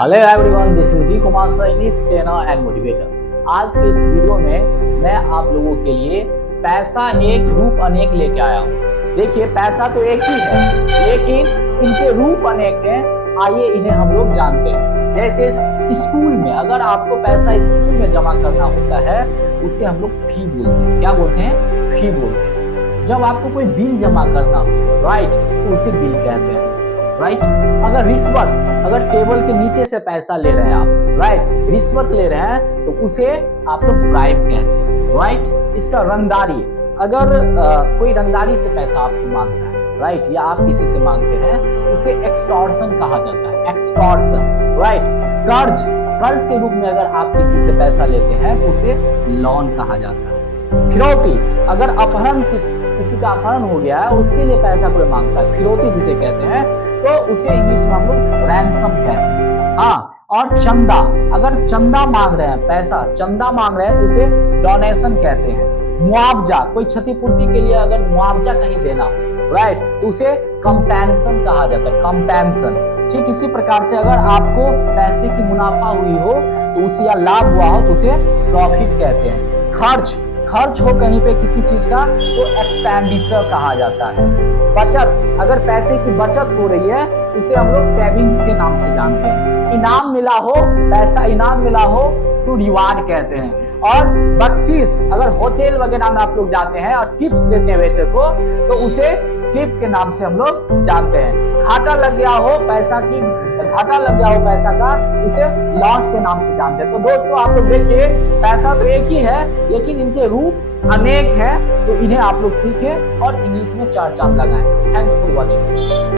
Hello everyone, this is D Kumar sir, English trainer and motivator. आज के इस video में मैं आप लोगों के लिए पैसा एक रूप अनेक लेके आया हूँ। देखिए, पैसा तो एक ही है, लेकिन इनके रूप अनेक हैं। आइए इन्हें हम लोग जानते हैं। जैसे स्कूल में अगर आपको पैसा स्कूल में जमा करना होता है, उसे हम लोग फी बोलते हैं। क्या बोलते हैं? फी बोलते हैं। जब आपको कोई बिल जमा करना हो, राइट, तो उसे बिल कहते हैं, राइट। अगर रिश्वत, अगर टेबल के नीचे से पैसा ले रहे हैं आप, राइट, रिश्वत ले रहे हैं, तो उसे आप लोग ब्राइब कहते हैं, राइट। इसका रंगदारी, अगर कोई रंगदारी से पैसा आपको मांगता है, राइट, या आप किसी से मांगते हैं, उसे एक्सटॉर्शन कहा जाता है, एक्सटॉर्शन, राइट। कर्ज, कर्ज के रूप में अगर आप किसी से पैसा लेते हैं तो उसे लोन कहा जाता है। फिरौती, अगर अपहरण किसी का अपहरण हो गया है, उसके लिए पैसा कोई मांगता है, फिरौती जिसे कहते हैं, तो उसे इंग्लिश में हम लोग रैंसम कहते हैं। हाँ, और चंदा, अगर चंदा मांग रहे हैं, पैसा चंदा मांग रहे हैं, तो उसे डोनेशन कहते हैं। मुआवजा, कोई क्षतिपूर्ति के लिए अगर मुआवजा कहीं देना हो, राइट, तो उसे कंपेंशन कहा जाता है, कंपेंशन। ठीक इसी प्रकार से अगर आपको पैसे की मुनाफा हुई हो तो उसे, या लाभ हुआ हो, तो उसे प्रॉफिट कहते हैं। खर्च, खर्च हो कहीं पे किसी चीज का, तो एक्सपेंडिचर कहा जाता है। बचत, अगर पैसे की बचत हो रही है, उसे हम लोग सेविंग्स के नाम से जानते हैं। इनाम मिला हो, पैसा इनाम मिला हो, तो रिवार्ड कहते हैं। और बख्शीश, अगर होटल वगैरह में आप लोग जाते हैं और टिप्स देते हैं वेटर को, तो उसे टिप के नाम से हम लोग जानते हैं। घाटा लग गया हो पैसा की, घाटा लग गया हो पैसा का, उसे लॉस के नाम से जानते हैं। तो दोस्तों, आप लोग देखिए, पैसा तो एक ही है, लेकिन इनके रूप अनेक हैं। तो इन्हें आप लोग सीखें और इंग्लिश में चार चांद लगाएं। Thanks for watching.